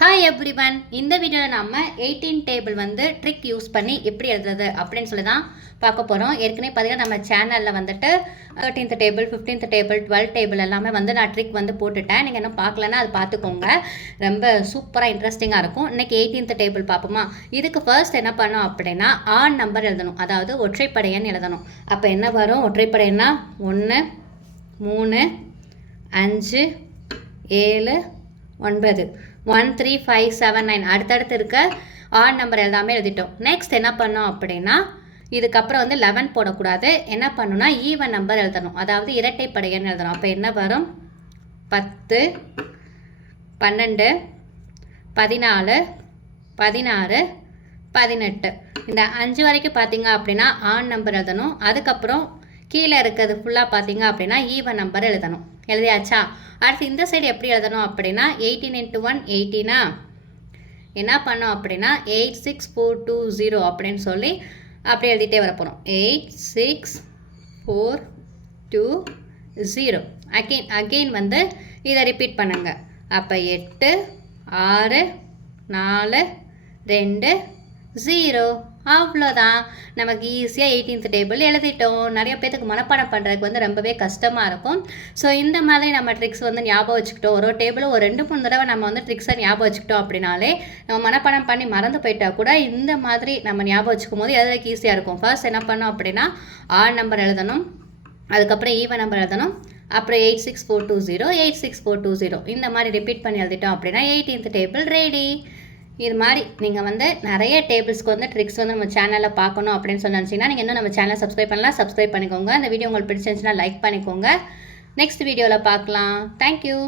Hi everyone இந்த வீடியோவில் நம்ம எயிட்டீன் டேபிள் வந்து ட்ரிக் யூஸ் பண்ணி எப்படி எழுதுறது அப்படின்னு சொல்லி தான் பார்க்க போகிறோம் ஏற்கனவே பார்த்தீங்கன்னா நம்ம சேனலில் வந்துட்டு thirteenth table fifteenth table twelve table எல்லாமே வந்து நான் ட்ரிக் வந்து போட்டுட்டேன். நீங்கள் இன்னும் பார்க்கலன்னா அது பார்த்துக்கோங்க. ரொம்ப சூப்பராக இன்ட்ரெஸ்டிங்காக இருக்கும். இன்றைக்கி எயிட்டீன்த் டேபிள் பார்ப்போமா? இதுக்கு ஃபர்ஸ்ட் என்ன பண்ணோம் அப்படின்னா ஆண் நம்பர் எழுதணும். அதாவது ஒற்றைப்படையன்னு எழுதணும். அப்போ என்ன வரும்? ஒற்றைப்படையன்னா ஒன்று மூணு அஞ்சு ஏழு ஒன்பது. One three five seven nine அடுத்தடுத்து இருக்க ஆட் நம்பர் எல்லாமே எழுதிட்டோம். நெக்ஸ்ட் என்ன பண்ணோம் அப்படின்னா இதுக்கப்புறம் வந்து லெவன் போடக்கூடாது. என்ன பண்ணணும்னா ஈவன் நம்பர் எழுதணும். அதாவது இரட்டைப்படையன்னு எழுதணும். அப்போ என்ன வரும்? பத்து பன்னெண்டு பதினாலு பதினாறு பதினெட்டு. இந்த அஞ்சு வரைக்கும் பார்த்தீங்க அப்படின்னா ஆண் நம்பர் எழுதணும். அதுக்கப்புறம் கீழே இருக்கிறது ஃபுல்லாக பார்த்தீங்க அப்படின்னா ஈவன் நம்பர் எழுதணும். எழுதியாச்சா? அடுத்து இந்த சைடு எப்படி எழுதணும் அப்படின்னா எயிட்டீன் இன்ட்டு ஒன் எயிட்டீனா என்ன பண்ணோம் அப்படின்னா eight six four two zero அப்படின்னு சொல்லி அப்படி எழுதிட்டே வரப்போகிறோம் eight six four two zero again again வந்து இதை ரிப்பீட் பண்ணுங்க. அப்போ எட்டு ஆறு நாலு ரெண்டு ஜீரோ அவ்வளோதான். நமக்கு ஈஸியாக எயிட்டீன்த் டேபிள் எழுதிட்டோம். நிறைய பேத்துக்கு மனப்பாடம் பண்ணுறதுக்கு வந்து ரொம்பவே கஷ்டமாக இருக்கும். ஸோ இந்த மாதிரி நம்ம ட்ரிக்ஸ் வந்து ஞாபகம் வச்சுக்கிட்டோம். ஒரு டேபிளும் ஒரு ரெண்டு மூணு தடவை நம்ம வந்து ட்ரிக்ஸை ஞாபகம் வச்சுக்கிட்டோம் அப்படின்னாலே நம்ம மனப்பாடம் பண்ணி மறந்து போயிட்டா கூட இந்த மாதிரி நம்ம ஞாபகம் வச்சுக்கும் போது எழுதுறதுக்கு ஈஸியாக இருக்கும். ஃபர்ஸ்ட் என்ன பண்ணோம் அப்படின்னா ஆர் நம்பர் எழுதணும். அதுக்கப்புறம் e ஈவன் நம்பர் எழுதணும். அப்புறம் eight six four two zero eight six four two zero இந்த மாதிரி ரிப்பீட் பண்ணி எழுதிட்டோம் அப்படின்னா எயிட்டீன்த் டேபிள் ரெடி இது மாதிரி நீங்கள் வந்து நிறைய டேபிள்ஸ்க்கு வந்து ட்ரிக்ஸ் வந்து நம்ம சேனலில் பார்க்கணும் அப்படின்னு சொல்லி நினச்சிங்கன்னா நீங்கள் இன்னும் நம்ம சேனலை சப்ஸ்கிரைப் பண்ணலாம். சப்ஸ்கிரைப் பண்ணிக்கோங்க. இந்த வீடியோ உங்களுக்கு பிடிச்சிருந்துச்சுன்னா லைக் பண்ணிக்கோங்க. நெக்ஸ்ட் வீடியோவில் பார்க்கலாம். தேங்க்யூ